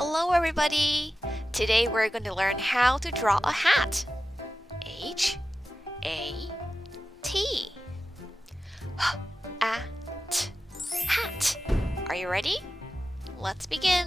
Hello everybody! Today we're going to learn how to draw a hat. H-A-T. H-A-T. Hat. Are you ready? Let's begin.